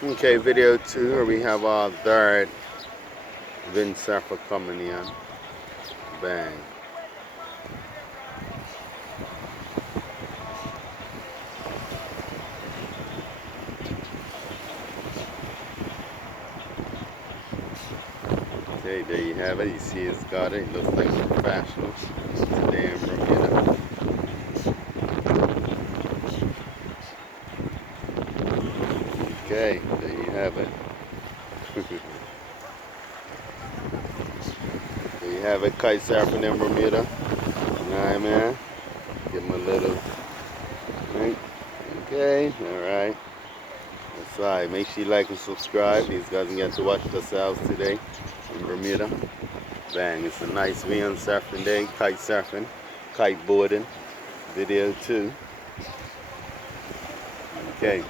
Okay, video 2, here we have our third windsurfer coming in. Bang. Okay, there you have it. You see it's got it. It looks like a professional today in Bermuda. Okay, there you have it. There you have it, kite surfing in Bermuda. Alright, man. Give him a little drink. Okay, alright. That's right. Make sure you like and subscribe. These guys can get to watch themselves today in Bermuda. Bang, it's a nice wind surfing day, kite surfing, kite boarding. Video 2. Okay.